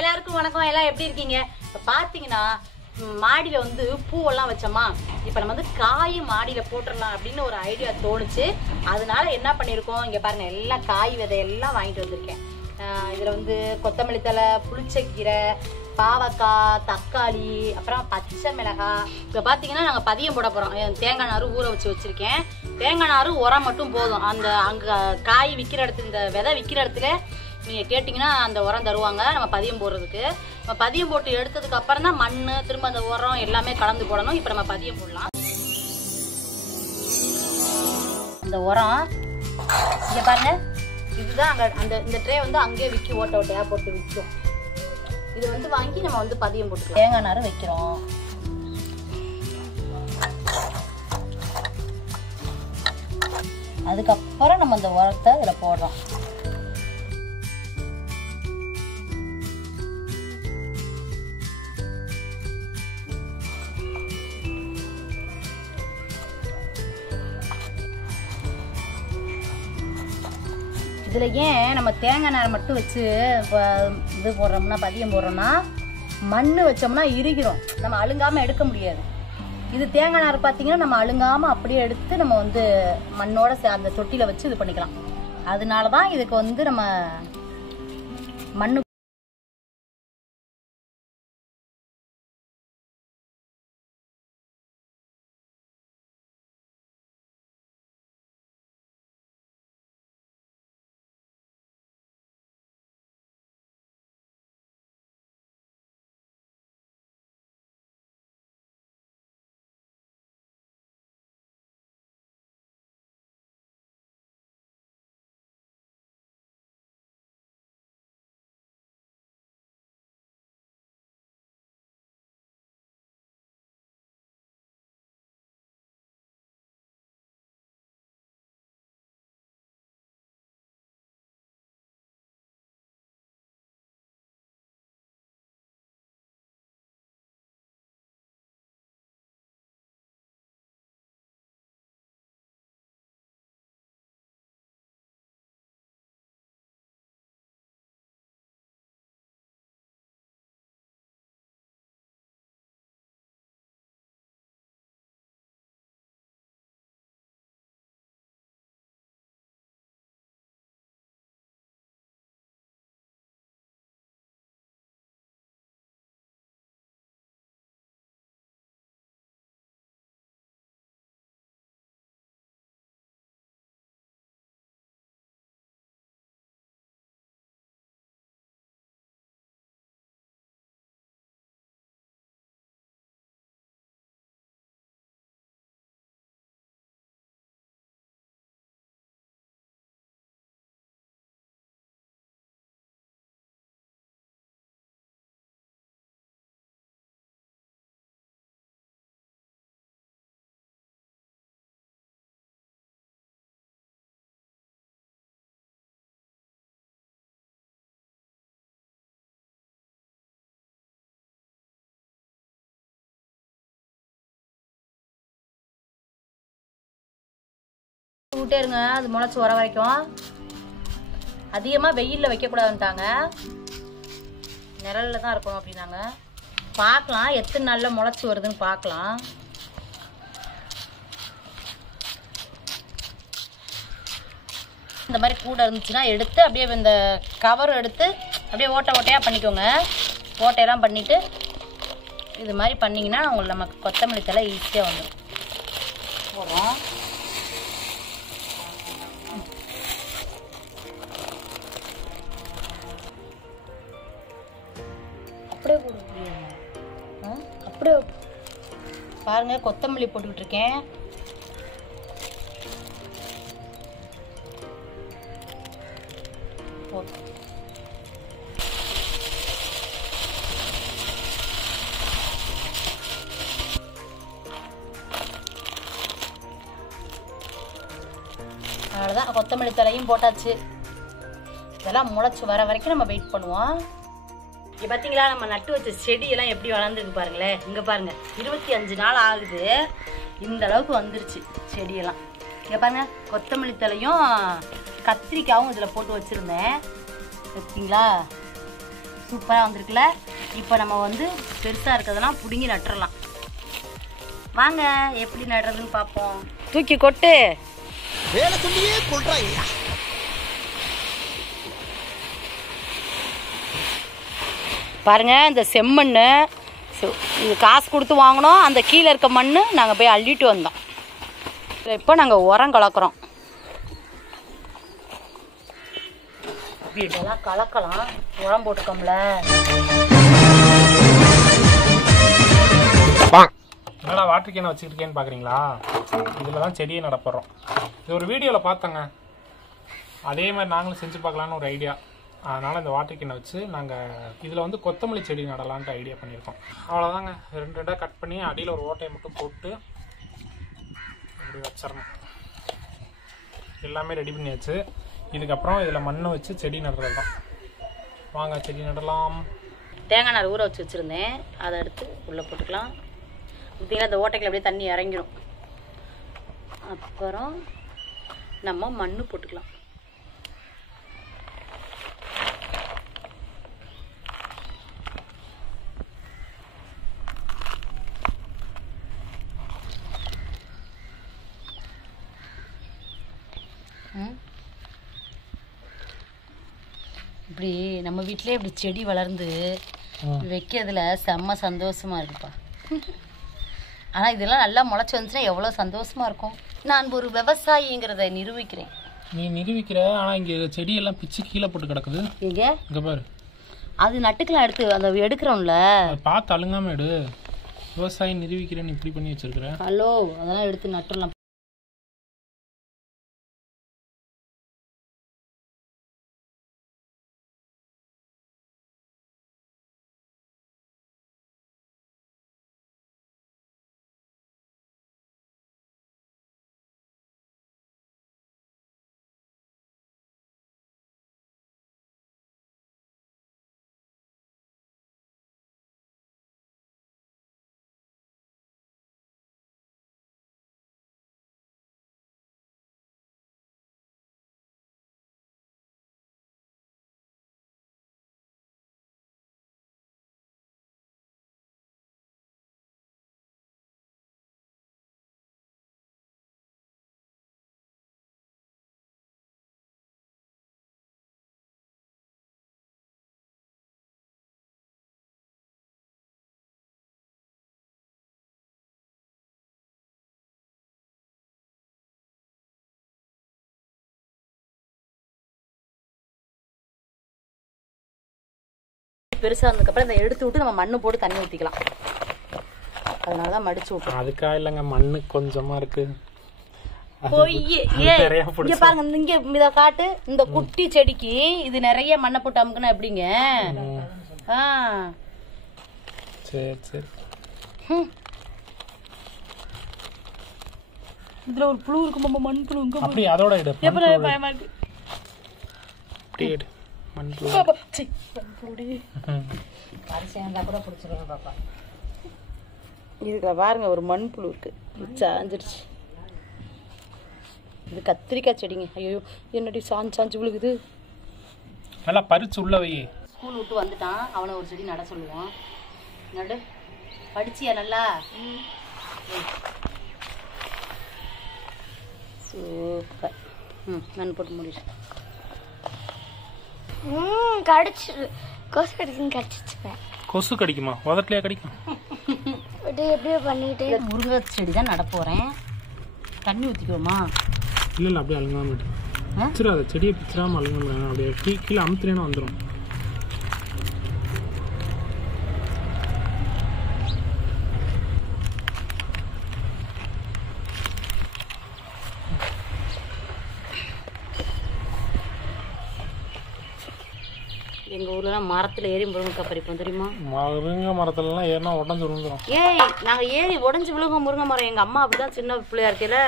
எல்லாருக்கும் வணக்கம். எல்லாம் எப்படி இருக்கீங்க? இப்ப பாத்தீங்கன்னா மாடியில வந்து பூவெல்லாம் வச்சோமா, இப்ப நம்ம வந்து காய் மாடியில போட்டுடலாம் அப்படின்னு ஒரு ஐடியா தோணுச்சு. அதனால என்ன பண்ணிருக்கோம், இங்க பாருங்க எல்லாம் காய் விதையெல்லாம் வாங்கிட்டு வந்திருக்கேன். இதுல வந்து கொத்தமல்லி தழை, புளிச்சக்கீரை, பாவக்காய், தக்காளி, அப்புறம் பச்சை மிளகாய். இப்போ பார்த்தீங்கன்னா நாங்கள் பதியம் போட போகிறோம். தேங்காய் நார் ஊற வச்சிருக்கேன். தேங்காய் நார் உரம் மட்டும் போதும். அங்கே காய் விற்கிற இடத்துல, இந்த விதை விற்கிற இடத்துல நீங்கள் கேட்டிங்கன்னா அந்த உரம் தருவாங்க நம்ம பதியம் போடுறதுக்கு. நம்ம பதியம் போட்டு எடுத்ததுக்கு அப்புறம் தான் மண், திரும்ப அந்த உரம் எல்லாமே கலந்து போடணும். இப்போ நம்ம பதியம் போடலாம். அந்த உரம் இங்கே பாருங்க, இதுதான் அங்கே இந்த ட்ரே வந்து அங்கேயே விற்கும், ஓட்ட ஓட்டையாக போட்டு விற்கும். இது வந்து வாங்கி நம்ம வந்து பதியம் போட்டு தேங்காய் நார் வைக்கிறோம். அதுக்கப்புறம் நம்ம அந்த உரத்தை இதில் போடுறோம். இதுல ஏன் நம்ம தேங்காய் நார் மட்டும் வச்சு இது போடுறோம்னா, பதியம் போடுறோம்னா, மண் வச்சோம்னா இறுகிறோம், நம்ம அழுங்காம எடுக்க முடியாது. இது தேங்காய் நார் பார்த்தீங்கன்னா நம்ம அழுங்காம அப்படியே எடுத்து நம்ம வந்து மண்ணோட அந்த தொட்டியில வச்சு இது பண்ணிக்கலாம். அதனாலதான் இதுக்கு வந்து நம்ம மண்ணு விட்டே இருங்க, அது முளைச்சி வர வரைக்கும். அதிகமாக வெயிலில் வைக்கக்கூடாதுன்ட்டாங்க, நிழல்ல தான் இருக்கணும் அப்படின்னாங்க. பார்க்கலாம் எத்தனை நாளில் முளைச்சி வருதுன்னு பார்க்கலாம். இந்த மாதிரி கூட இருந்துச்சுன்னா எடுத்து அப்படியே இந்த கவர் எடுத்து அப்படியே ஓட்டை ஓட்டையாக பண்ணிக்கோங்க. ஓட்டையெல்லாம் பண்ணிவிட்டு இது மாதிரி பண்ணிங்கன்னா உங்களுக்கு நமக்கு கொத்தமல்லி தழை ஈஸியாக வந்துடும். போடுறோம். அப்படியே பாருங்க, கொத்தமல்லி போட்டுக்கிட்டு இருக்கேன். அவ்வளோதான், கொத்தமல்லி தலையும் போட்டாச்சு. இதெல்லாம் முளைச்சி வர வரைக்கும் நம்ம வெயிட் பண்ணுவோம். இங்கே பார்த்தீங்களா, நம்ம நட்டு வச்ச செடியெல்லாம் எப்படி வளர்ந்துருக்கு பாருங்களேன். இங்கே பாருங்க, 25 நாள் ஆகுது, இந்த அளவுக்கு வந்துருச்சு செடியெல்லாம். இங்கே பாருங்க, கொத்தமல்லி தலையும் கத்திரிக்காயும் இதில் போட்டு வச்சுருந்தேன். பார்த்தீங்களா, சூப்பராக வந்திருக்குல்ல. இப்போ நம்ம வந்து பெருசாக இருக்கிறதெல்லாம் பிடுங்கி நட்டுறலாம். வாங்க எப்படி நடுறதுன்னு பார்ப்போம். தூக்கி கொட்டு. வேலை சொல்லியே கொள்றாங்க. பாருங்க, இந்த செம்மண் இது காசு கொடுத்து வாங்கினோம். அந்த கீழே இருக்க மண் நாங்கள் போய் அள்ளிட்டு வந்தோம். இப்போ நாங்கள் உரம் கலக்கிறோம். இதெல்லாம் கலக்கலாம், உரம் போட்டுக்கோம்ல. என்னடா வாட்டர் கேனை வச்சுக்கிட்டேன்னு பார்க்குறீங்களா? இதில் தான் செடியை நடப்படுறோம். இது ஒரு வீடியோவில் பார்த்தோங்க. அதே மாதிரி நாங்களும் செஞ்சு பார்க்கலான்னு ஒரு ஐடியா. அதனால் இந்த வாட்டர் கேனை வச்சு நாங்கள் இதில் வந்து கொத்தமல்லி செடி நடலான்ட்டு ஐடியா பண்ணியிருக்கோம். அவ்வளோதாங்க. 2 கட் பண்ணி அடியில் ஒரு ஓட்டையை மட்டும் போட்டு அப்படி வச்சிடணும். எல்லாமே ரெடி பண்ணியாச்சு. இதுக்கப்புறம் இதில் மண்ணை வச்சு செடி நடுறது தான். வாங்க செடி நடலாம். தேங்காய் நார் ஊற வச்சு வச்சுருந்தேன், அதை எடுத்து உள்ளே போட்டுக்கலாம். பார்த்தீங்கன்னா இந்த ஓட்டைகள் அப்படியே தண்ணி இறங்கிடும். அப்புறம் நம்ம மண் போட்டுக்கலாம். இப்படி நம்ம வீட்டிலே இப்படி செடி வளர்ந்து வைக்கிறதுல செம்ம சந்தோஷமா இருக்குப்பா. ஆனால் இதெல்லாம் நல்லா முளைச்சி வந்துச்சுன்னா எவ்வளோ சந்தோஷமா இருக்கும். நான் ஒரு விவசாயிங்கிறத நிரூபிக்கிறேன். நீ நிரூபிக்கிற. ஆனால் இங்கே செடியெல்லாம் பிச்சு கீழே போட்டு கிடக்குது. இங்க இங்கே பாரு. அது நட்டுக்கலாம், எடுத்து அந்த எடுக்கிறோம்ல. பார்த்து அழுங்காம எடு. விவசாயி நிரூபிக்கிறேன்னு இப்படி பண்ணி வச்சிருக்கிறேன். ஹலோ, அதெல்லாம் எடுத்து நட்டுடலாம். பெருசாக இருந்ததுக்கப்புறம் இதை எடுத்து விட்டு நம்ம மண்ணு போட்டு தண்ணி ஊற்றிக்கலாம். அதனால தான் மடிச்சு விட்டோம். அதுக்காக இல்லைங்க, மண்ணு கொஞ்சமாக இருக்கு. இங்க பாருங்க, இங்க இதை காட்டு. இந்த குட்டி செடிக்கு இது நிறைய மண்ணை போட்டு அமுக்குனா எப்படிங்க? சரி சரி. இதுல ஒரு புழு இருக்கும், மண் புழு. அப்படி அதோட எடு. பயமா இருக்கு. அப்படியே எடு மண் புழு. இதுல பாருங்க ஒரு மண் புழு இருக்கு, சாஞ்சிருச்சு. இது கத்திரிக்காய் செடிங்க. ஐயோ, என்னடி சாஞ்சு விழுகுது. நல்லா பறிச்சு உள்ள வை. ஸ்கூல் விட்டு வந்துட்டான், அவனை ஒரு செடி நட சொல்லுவான். நடு. படிச்சியா நல்லா? சூப்பர். மண் போட்டு முடிச்சு. கொசு கடிக்குமா? உதட்டிலே கடிக்கும். முருங்கை செடி தான் நட போறேன். தண்ணி ஊற்றிக்குவோமா? இல்லை அப்படியே அழுங்காம பிச்சிடாத. செடியை பிச்சிடாம அழுங்காம அப்படியே கீழே அமுத்துறேன்னா வந்துடும். எங்கள் ஊர்லலாம் மரத்தில் ஏறி முருங்கைக்காய் பறிப்போம் தெரியுமா? முருங்கை மரத்துலலாம் ஏறினா உடஞ்சி விழுந்துடும். ஏய், நாங்கள் ஏறி உடஞ்சி விழுங்க முருங்கை மரம். எங்கள் அம்மா அப்படிதான் சின்ன பிள்ளையா இருக்கையில,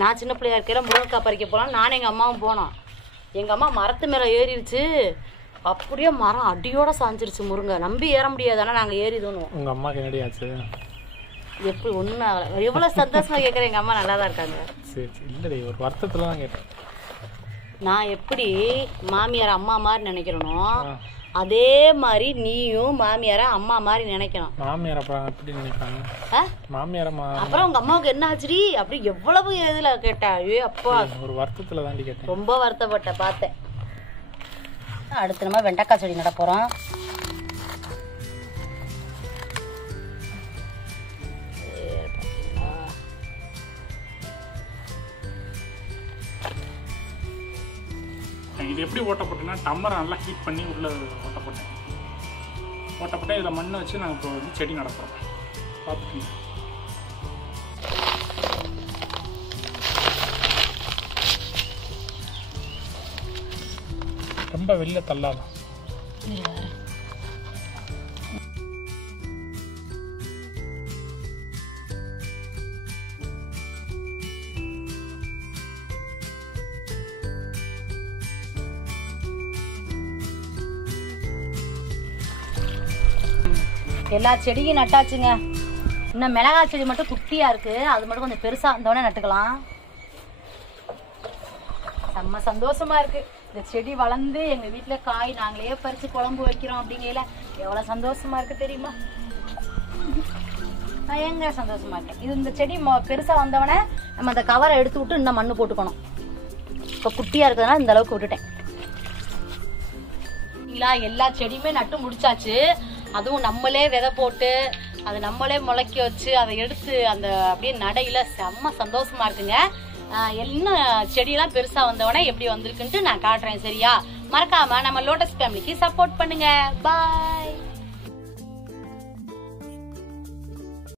நான் சின்ன பிள்ளையா இருக்கையில முருங்கைக்காய் பறிக்க போகலாம். நானும் எங்கள் அம்மாவும் போனோம். எங்கள் அம்மா மரத்து மேலே ஏறிடுச்சு. அப்படியே மரம் அடியோட சாஞ்சிருச்சு முருங்கை. நம்பி ஏற முடியாது, ஆனால் நாங்கள் ஏறி தோணுவோம். உங்கள் அம்மாவுக்கு என்னடி ஆச்சு? எப்படி ஒன்றும் ஆகலை. எவ்வளோ சந்தோஷமாக கேட்குறேன். எங்கள் அம்மா நல்லா தான் இருக்காங்க. சரி சரி. இல்லடி, ஒரு வருத்தத்தில் தான் கேட்டேன். நான் எப்படி மாமியார் அம்மா மாதிரி நினைக்கிறேனோ அதே மாதிரி நீயும் மாமியார அம்மா மாதிரி நினைக்கணும். மாமியார் அப்புறம் எப்படி நினைப்பாங்க? மாமியார் அப்புறம் உங்க அம்மாவுக்கு என்ன ஆச்சுடி அப்படி எவ்வளவு இதுல கேட்டா? அப்பா ஒரு வருத்தத்துல தாண்டி கேட்டேன். ரொம்ப வருத்தப்பட்ட பார்த்தேன். அடுத்து நம்ம வெண்டைக்காய் செடி நட போறோம். இது எப்படி ஓட்ட போட்டேன்னா டம்மரை நல்லா ஹீட் பண்ணி உள்ள ஓட்ட போட்டேன். இதில் மண்ணை வச்சு நாங்கள் இப்போ வந்து செடி நடப்போம். பார்த்துக்கோங்க. ரொம்ப வெளில தள்ளாதான். எல்லா செடியும் நட்டாச்சுங்க. இன்னும் மிளகாய் செடி மட்டும் குட்டியா இருக்கு, அது மட்டும் கொஞ்சம் பெருசா இருந்தோடனே நட்டுக்கலாம். செம்ம சந்தோஷமா இருக்கு. இந்த செடி வளர்ந்து எங்க வீட்டுல காய் நாங்களே பறிச்சு குழம்பு வைக்கிறோம் அப்படிங்கல எவ்வளவு சந்தோஷமா இருக்கு தெரியுமா? பயங்கர சந்தோஷமா இருக்கேன். இது இந்த செடி பெருசா வந்தவனே நம்ம அந்த கவரை எடுத்து விட்டு இன்னும் மண்ணு போட்டுக்கணும். இப்ப குட்டியா இருக்கிறதுனால இந்த அளவுக்கு விட்டுட்டேன். எல்லா செடியுமே நட்டு முடிச்சாச்சு. அதுவும் நம்மளே விதை போட்டு அதை நம்மளே முளைக்க வச்சு அதை எடுத்து அந்த அப்படியே நடையில செம்ம சந்தோஷமா இருக்குங்க. இன்னும் செடியெல்லாம் பெருசா வந்தவொடனே எப்படி வந்திருக்குன்ட்டு நான் காட்டுறேன். சரியா? மறக்காம நம்ம லோட்டஸ் ஃபேமிலிக்கு சப்போர்ட் பண்ணுங்க. பாய்.